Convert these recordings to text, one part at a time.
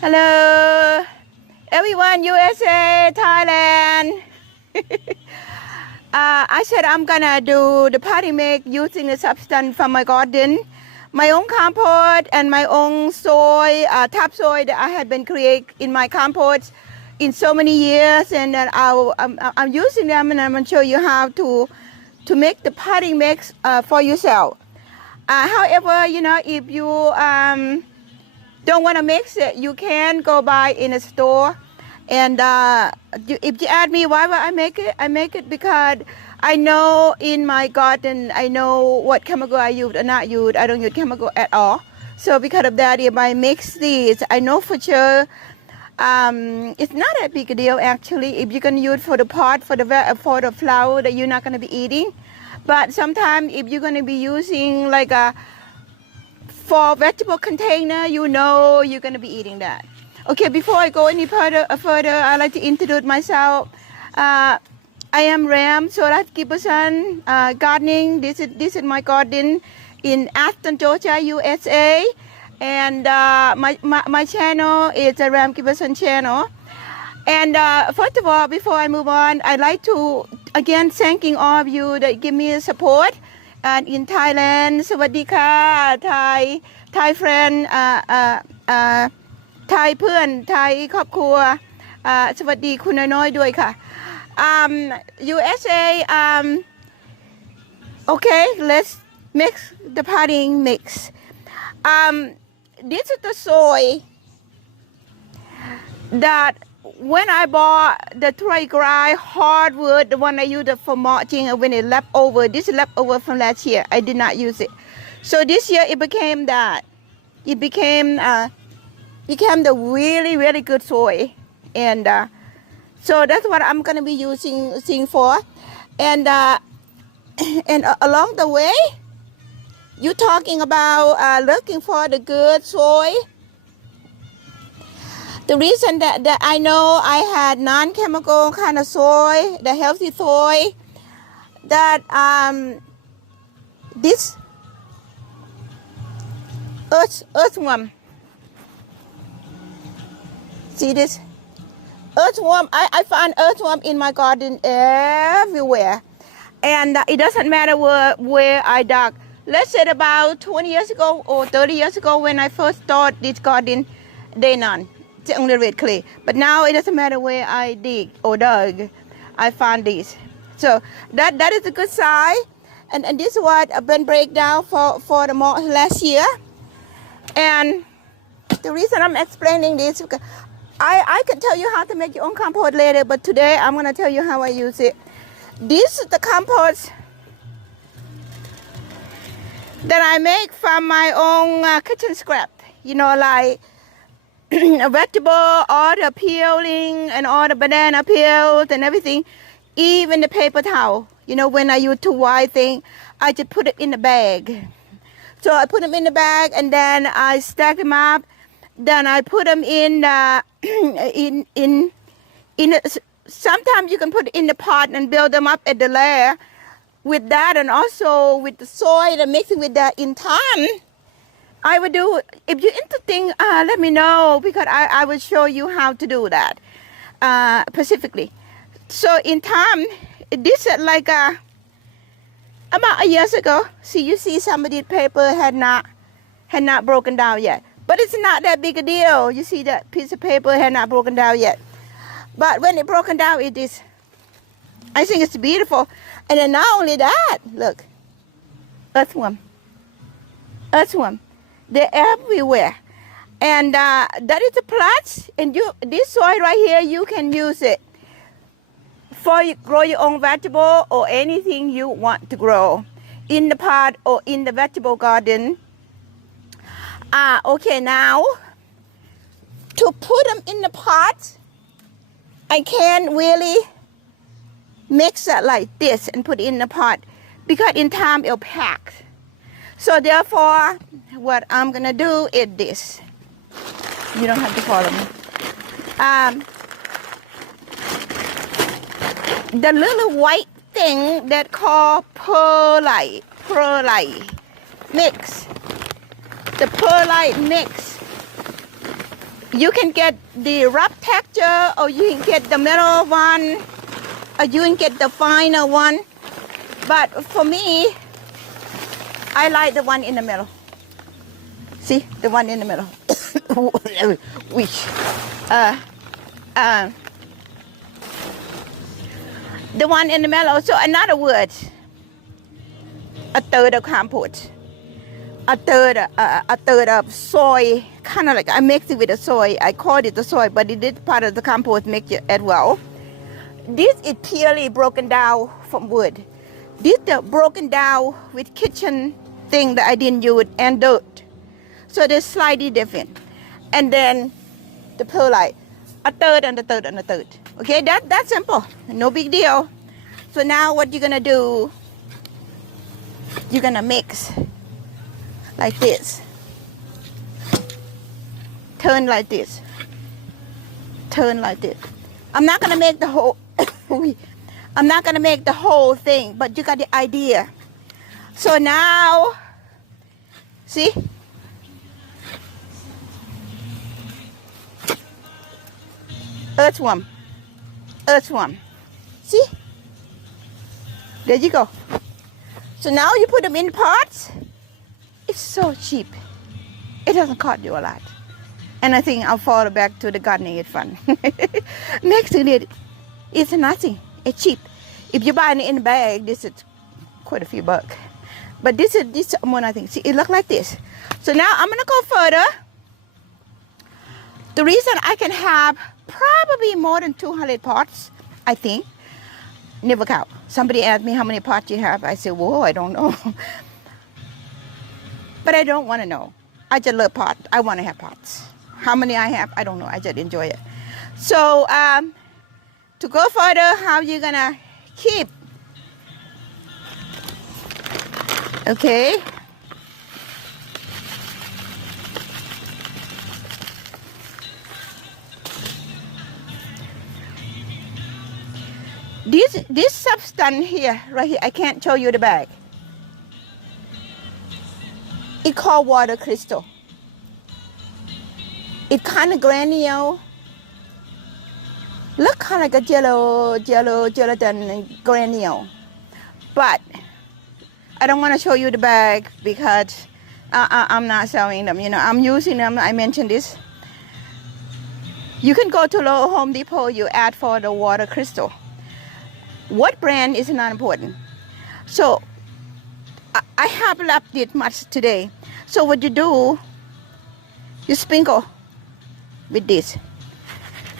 Hello, everyone, USA, Thailand. I said I'm gonna do the potting mix using the substance from my garden, my own compost and my own soy, topsoil that I had been creating in my compost in so many years, and that I'm using them, and I'm gonna show you how to make the potting mix for yourself. However, if you don't want to mix it, you can go buy in a store. And if you ask me why would I make it because I know in my garden, I know what chemical I use or not use. I don't use chemical at all. So because of that, if I mix these, I know for sure it's not a big deal actually. If you're gonna use for the pot, for the flower that you're not gonna be eating. But sometimes if you're gonna be using like for vegetable container, you're gonna be eating that. Okay, before I go any further, I'd like to introduce myself. I am Sorat Giberson, gardening. This is my garden in Aston, Georgia, USA. And my channel is a Ram Giberson channel. And first of all, before I move on, I'd like to again thanking all of you that give me support. And in Thailand, สวัสดีค่ะ Thai friend ไทยเพื่อนไทยครอบครัวสวัสดีคุณน้อยๆด้วยค่ะ USA okay, let's mix the potting mix. This is the soy that when I bought the dry hardwood, the one I used for mulching, when it left over, this is left over from last year. I did not use it. So this year it became that. It became the really, really good soy. And so that's what I'm going to be using for. And along the way, you're talking about looking for the good soy. The reason that I know I had non-chemical kind of soy, the healthy soy, that this earthworm, see this? Earthworm, I found earthworm in my garden everywhere. And it doesn't matter where I dug. Let's say about 20 years ago or 30 years ago when I first started this garden, they none. Only red clay, but now it doesn't matter where I dig or dug, I found these. So that is a good sign, and this is what I've been breakdown for the last year. And the reason I'm explaining this, because I can tell you how to make your own compost later, but today I'm going to tell you how I use it. This is the compost that I make from my own kitchen scrap, like a vegetable, all the peeling and all the banana peels and everything, even the paper towel. When I use too wide thing, I just put it in the bag. So I put them in the bag and then I stack them up. Then I put them in sometimes you can put it in the pot and build them up at the layer with that, and also with the soil and mixing with that in time. I would do, if you're interested, let me know, because I will show you how to do that specifically. So in time, this is like about a year ago. You see somebody's paper had not broken down yet. But it's not that big a deal. You see that piece of paper had not broken down yet. But when it broken down, it is, I think it's beautiful. And then not only that, look, earthworm. They're everywhere. And that is a plus. And this soil right here, you can use it for grow your own vegetable or anything you want to grow in the pot or in the vegetable garden. Okay, now to put them in the pot, I can't really mix it like this and put it in the pot because in time it'll pack. So therefore, what I'm gonna do is this. You don't have to follow me. The little white thing that called perlite mix. The perlite mix You can get the rough texture, or you can get the middle one, or you can get the finer one. But for me, I like the one in the middle. See, the one in the middle. The one in the middle. So in other words, a third of compost, a third of soy, kind of like I mix it with the soy. I called it the soy, but it is part of the compost mixture as well. This is purely broken down from wood. This is broken down with kitchen thing that I didn't use and dirt. So they're slightly different. And then the perlite, a third and a third and a third. Okay, that's simple, no big deal. So now what you're gonna do, you're gonna mix like this. Turn like this. Turn like this. I'm not gonna make the whole, I'm not gonna make the whole thing, but you got the idea. So now, see? Earthworm. Earthworm. See? There you go. So now you put them in pots. It's so cheap. It doesn't cost you a lot. And I think I'll fall back to the gardening. It's fun. Mixing it, it's nothing. It's cheap. If you buy it in a bag, this is quite a few bucks. But this one, I think. See, it look like this. So now I'm gonna go further. The reason I can have probably more than 200 pots, I think. Never count. Somebody asked me how many pots you have. I said, whoa, I don't know. But I don't want to know. I just love pots. I want to have pots. How many I have, I don't know. I just enjoy it. So to go further, how you gonna keep? Okay. This substance here, right here, I can't show you the bag. It's called water crystal. It's kind of granule. Look kind of like a gelatin granule. But I don't want to show you the bag because I'm not selling them. You know, I'm using them. I mentioned this. You can go to Lowe's, Home Depot. You add for the water crystal. What brand is not important. So I have left it much today. So what you do, you sprinkle with this.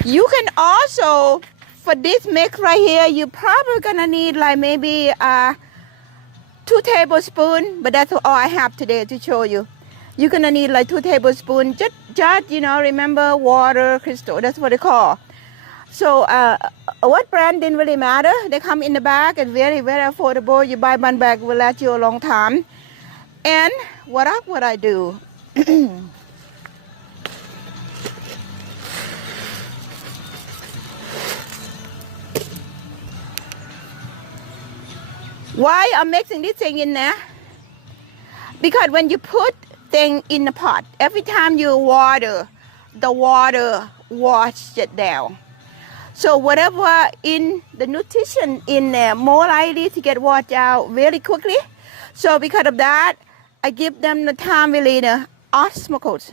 You can also, for this mix right here, you're probably gonna need like maybe 2 tablespoons, but that's all I have today to show you. You're gonna need like 2 tablespoons, just you know, remember water crystal, that's what they call. So what brand didn't really matter. They come in the bag and very, very affordable. You buy one bag, will last you a long time. And what I do? Why I'm mixing this thing in there? Because when you put thing in the pot, every time you water, the water washes it down. So whatever in the nutrition in there, more likely to get washed out very quickly. So because of that, I give them the time really the osmosis.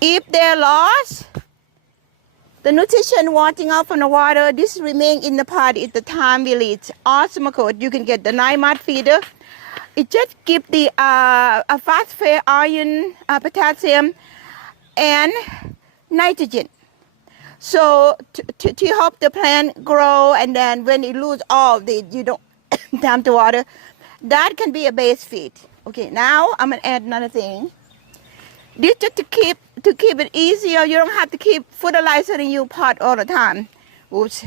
If they're lost, the nutrition washing out from the water, this remain in the pot is the time release. Osmosis, you can get the 9-month feeder. It just gives the phosphate, iron, potassium, and nitrogen. So to help the plant grow, and then when it lose all the, you don't time to water, that can be a base feed. Okay, now I'm gonna add another thing. This just to keep it easier. You don't have to keep fertilizer in your pot all the time. Oops.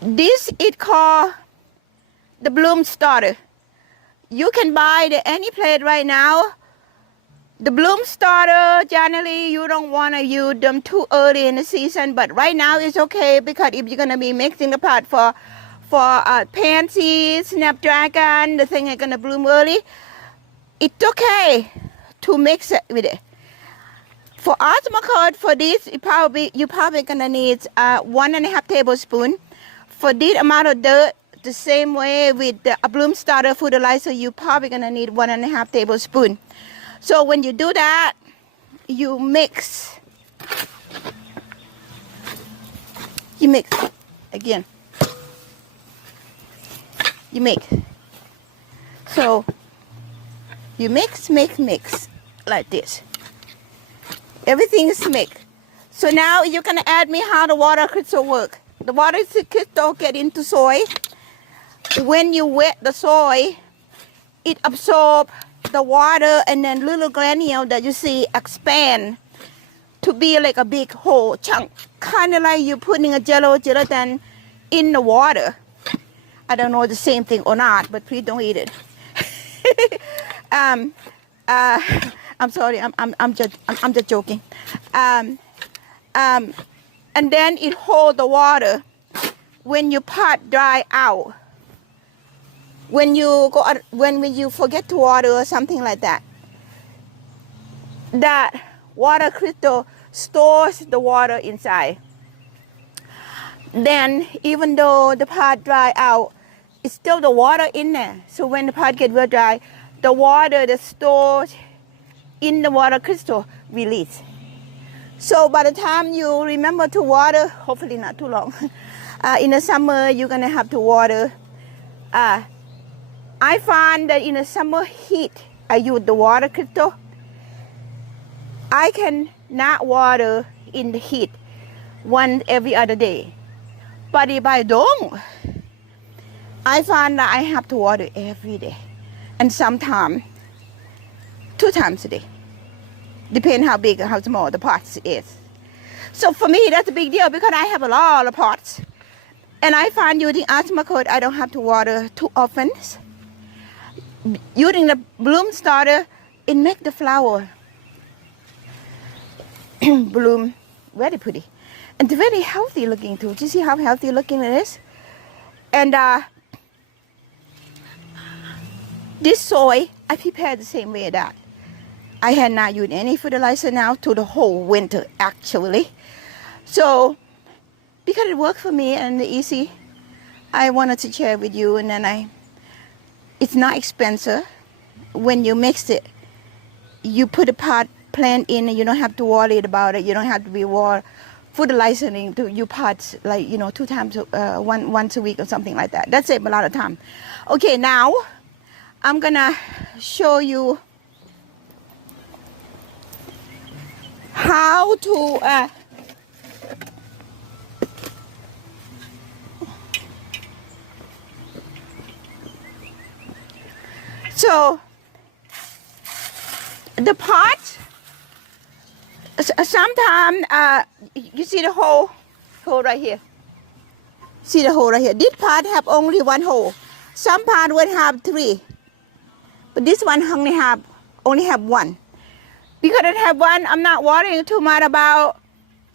This is called the bloom starter. You can buy it any place right now. The bloom starter, generally you don't want to use them too early in the season, but right now it's okay because if you're going to be mixing the pot for pansy, snapdragon, the thing are gonna bloom early. It's okay to mix it with it. For osmocote, for this, you probably gonna need 1.5 tablespoon. For this amount of dirt, the same way with the bloom starter fertilizer, you probably gonna need 1.5 tablespoon. So when you do that, you mix. You mix again. You mix. So you mix like this. Everything is mixed. So now you're gonna add me how the water crystal work. The water crystal get into soil. When you wet the soil, it absorbs the water, and then little granule that you see expand to be like a big whole chunk, kind of like you putting a gelatin in the water. I don't know the same thing or not, but please don't eat it. I'm sorry, I'm just joking. And then it hold the water when your pot dry out. When you forget to water or something like that, that water crystal stores the water inside. Then even though the pot dry out, it's still the water in there. So when the pot get real dry, the water that's stored in the water crystal release. So by the time you remember to water, hopefully not too long, in the summer you're gonna have to water. I find that in the summer heat, I use the water crystal. I can not water in the heat every other day. But if I don't, I find that I have to water every day. And sometimes 2 times a day. Depending how big or how small the pot is. So for me, that's a big deal because I have a lot of pots. And I find using osmocote, I don't have to water too often. Using the bloom starter, it makes the flower bloom very pretty. And very healthy looking too. Do you see how healthy looking it is? And this soy, I prepare the same way that. I had not used any fertilizer now to the whole winter actually. So because it worked for me and easy, I wanted to share with you. And then it's not expensive. When you mix it, you put a pot plant in and you don't have to worry about it. You don't have to be fertilizing to your pots like 2 times once a week or something like that. That saves a lot of time. Okay, now I'm gonna show you how to so the pot, sometimes you see the hole right here. See the hole right here. This pot have only 1 hole. Some pot would have 3, but this one only have 1. Because it have 1, I'm not worrying too much about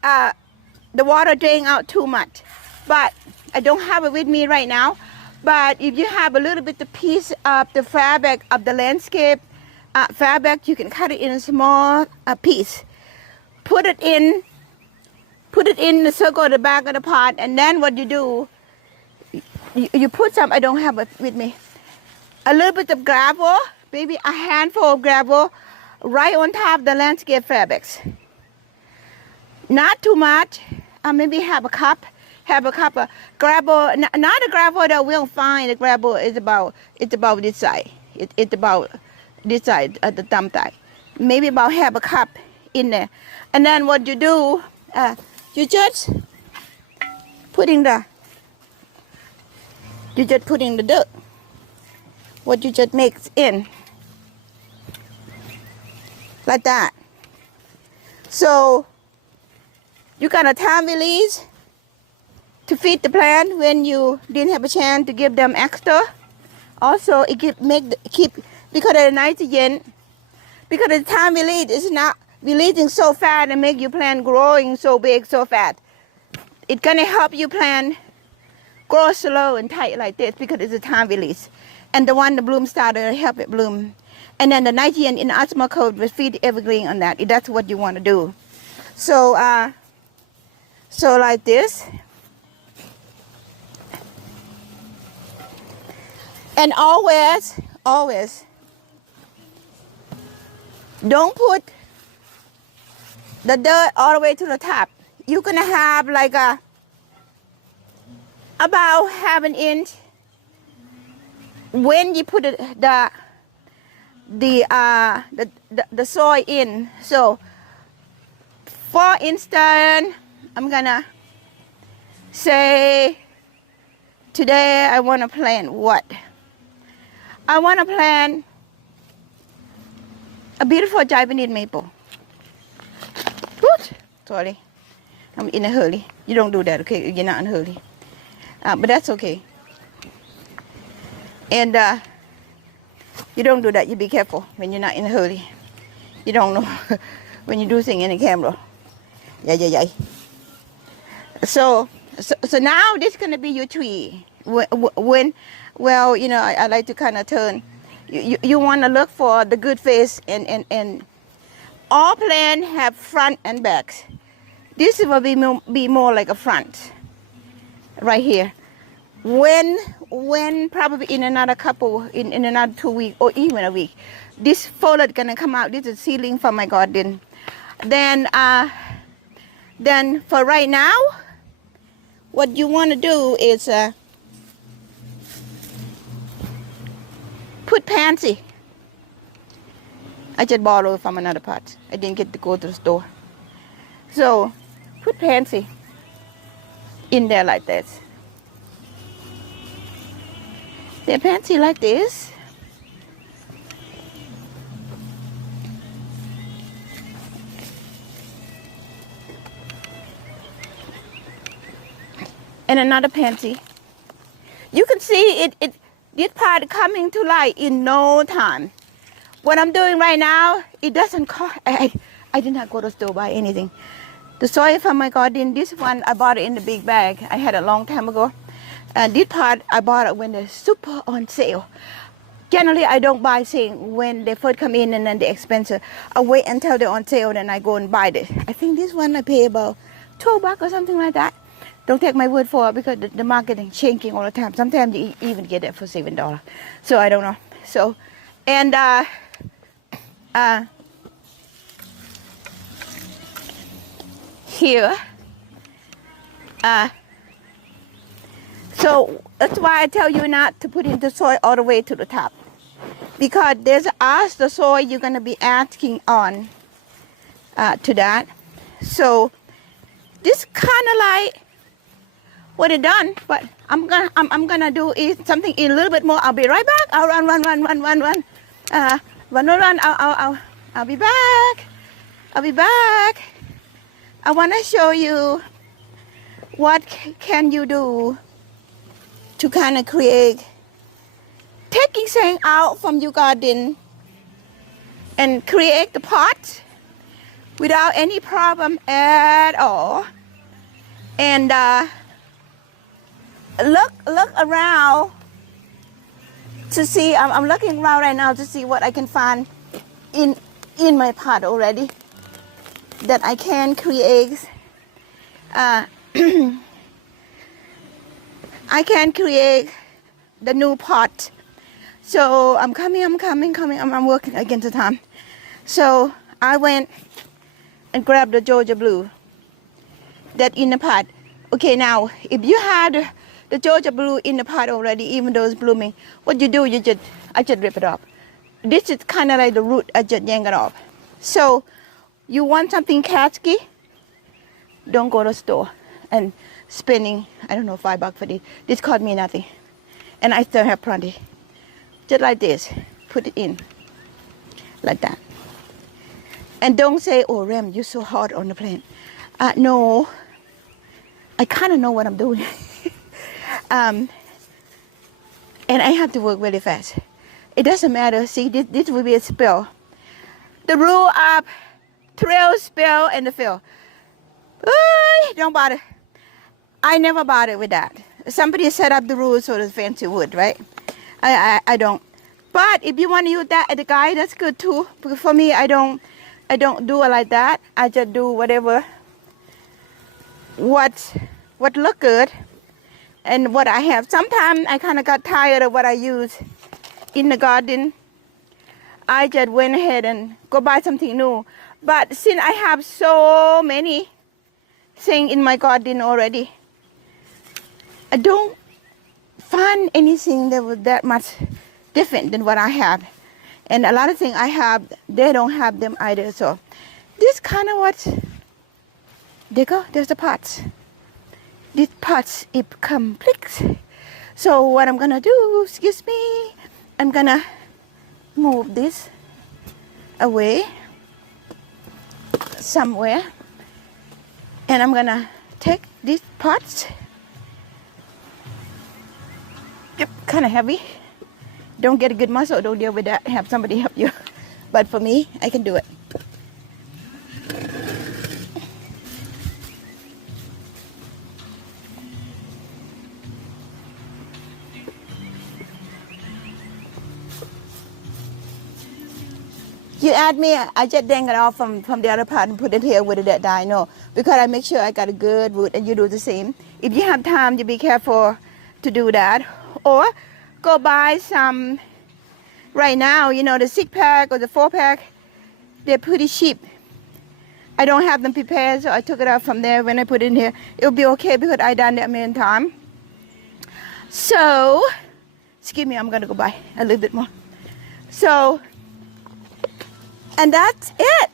the water draining out too much. But I don't have it with me right now. But if you have a little bit of piece of the fabric of the landscape fabric, you can cut it in a small piece. Put it in the circle at the back of the pot, and then what you do, you put some, I don't have it with me, a little bit of gravel, maybe a handful of gravel, right on top of the landscape fabrics. Not too much. Maybe have a cup of gravel. Not a gravel that we'll find. The gravel is about this side. It's about this side at the thumb side. Maybe about half a cup in there. And then what you do, you just putting the dirt. What you just mix in. Like that. So you got a time release to feed the plant when you didn't have a chance to give them extra. Also, it keep because of the nitrogen, because the time release is not releasing so fast and make your plant growing so big so fast. It's gonna help your plant grow slow and tight like this because it's a time release. And the one the bloom starter help it bloom. And then the nitrogen in the osmocote will feed evergreen on that if that's what you want to do. So so like this. And always don't put the dirt all the way to the top. You're gonna have like about half an inch when you put the soil in. So for instance, I'm gonna say today I want to plant what? I want to plant a beautiful Japanese maple. Oops, sorry, I'm in a hurry. You don't do that, okay? You're not in a hurry. But that's okay. And you don't do that. You be careful when you're not in a hurry. You don't know when you do things in the camera. Yeah. So now this is gonna be your tree. When well, you know, I like to kind of turn. You want to look for the good face, and all plants have front and backs. This will be more like a front, right here. When probably in another couple, in another 2 weeks or even a week, this foliage gonna come out. This is seedling from my garden. Then for right now, what you want to do is put pansy. I just borrowed from another pot. I didn't get to go to the store. So put pansy in there like this. They're pansy like this. And another pansy. You can see this part coming to light in no time. What I'm doing right now, it doesn't cost. I did not go to the store buy anything. The soil from my garden, this one I bought it in the big bag. I had it a long time ago. And this part I bought it when they're super on sale. Generally, I don't buy things when they first come in and then they're expensive. I wait until they're on sale, then I go and buy it. I think this one I pay about $2 or something like that. Don't take my word for it because the marketing changing all the time. Sometimes you even get it for $7. So I don't know. So, and here, so that's why I tell you not to put in the soil all the way to the top, because there's the soil you're gonna be asking on to that. So this kind of like what it done, but I'm gonna do something a little bit more. I'll be right back. I'll run. I'll be back. I want to show you what can you do to kind of create taking things out from your garden and create the pot without any problem at all. And look around to see. I'm looking around right now to see what I can find in my pot already that I can create. I can create the new pot. So I'm coming. I'm working against the time. So I went and grabbed the Georgia Blue that in the pot. Okay, now if you had the Georgia Blue in the pot already, even though it's blooming, what you do, I just rip it off. This is kind of like the root, I just yank it off. So you want something catchy, don't go to the store and spending, I don't know, $5 for this. This cost me nothing. And I still have plenty. Just like this, put it in, like that. And don't say, oh, Rem, you're so hard on the plant. No, I kind of know what I'm doing. And I have to work really fast. It doesn't matter. See, this will be a spill. The rule of trail, spill, and the fill. Don't bother. I never bother with that. somebody set up the rules for the fancy wood, right? I don't. But if you want to use that as a guide, that's good too. Because for me, I don't do it like that. I just do whatever what look good and what I have. Sometimes I kind of got tired of what I use in the garden. I just went ahead and go buy something new. But since I have so many things in my garden already, I don't find anything that was that much different than what I have. And a lot of things I have, they don't have them either. So this kind of what, there you go, there's the pots. These pots is complete. So what I'm gonna do, excuse me, I'm gonna move this away somewhere. And I'm gonna take these pots. Yep, kind of heavy. Don't get a good muscle, don't deal with that. Have somebody help you. But for me, I can do it. You add me, I just dang it off from the other part and put it here with that dye. No, because I make sure I got a good root, and you do the same. If you have time, you be careful to do that. Or go buy some, right now, you know, the 6-pack or the 4-pack, they're pretty cheap. I don't have them prepared, so I took it out from there. When I put it in here, it'll be okay because I done that a million times. So, excuse me, I'm gonna go buy a little bit more. So, and that's it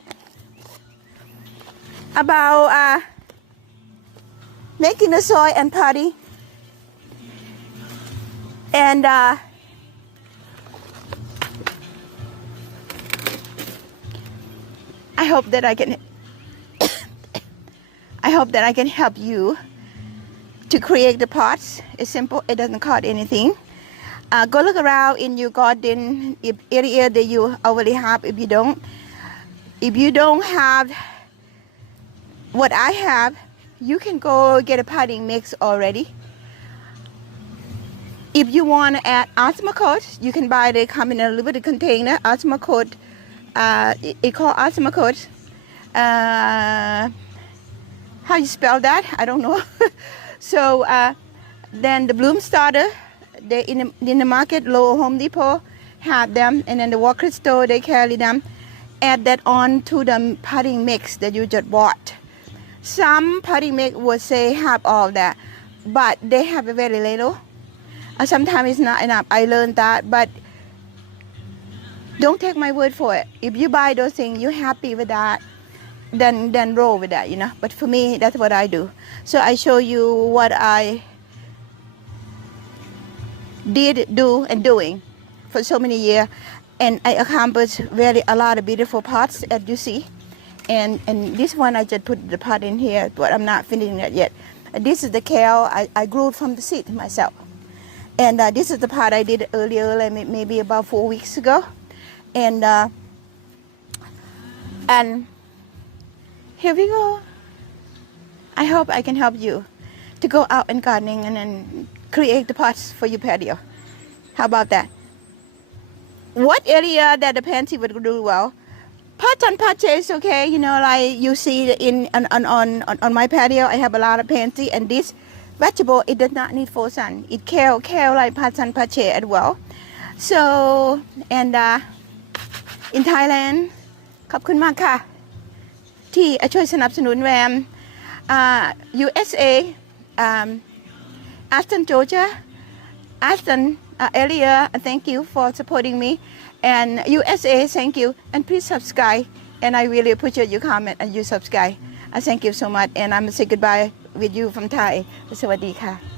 about making the soy and potty. And I hope that I can I hope that I can help you to create the pots. It's simple, it doesn't cost anything. Go look around in your garden, if area that you already have. If you don't have what I have, you can go get a potting mix already. If you want to add Osmocote, you can buy it. Come in a little bit of container. Osmocote, it's called Osmocote. How you spell that? I don't know. So then the bloom starter, they in the market, Low Home Depot have them, and then the Walker store they carry them. Add that on to the potting mix that you just bought. Some potting mix would say have all that, but they have a very little. Sometimes it's not enough. I learned that, but don't take my word for it. If you buy those things, you're happy with that, then roll with that, you know. But for me, that's what I do. So I show you what I did do and doing for so many years, and I accomplished really a lot of beautiful pots as you see. And this one I just put the pot in here, but I'm not finishing it yet. This is the kale I grew from the seed myself. And this is the pot I did earlier, like maybe about 4 weeks ago. And here we go. I hope I can help you to go out and gardening and then create the pots for your patio. How about that? What area that the pansy would do well? Pots on patches, okay. You know, like you see on my patio, I have a lot of pansy, and this vegetable, it does not need full sun. It kale like pots on patch as well. So, and in Thailand, ขอบคุณมากค่ะที่ช่วยสนับสนุนแรม USA, Aston, Georgia, Aston area, thank you for supporting me, and USA, thank you, and please subscribe, and I really appreciate your comment and you subscribe. Thank you so much, and I'm gonna say goodbye with you from Thai. สวัสดีค่ะ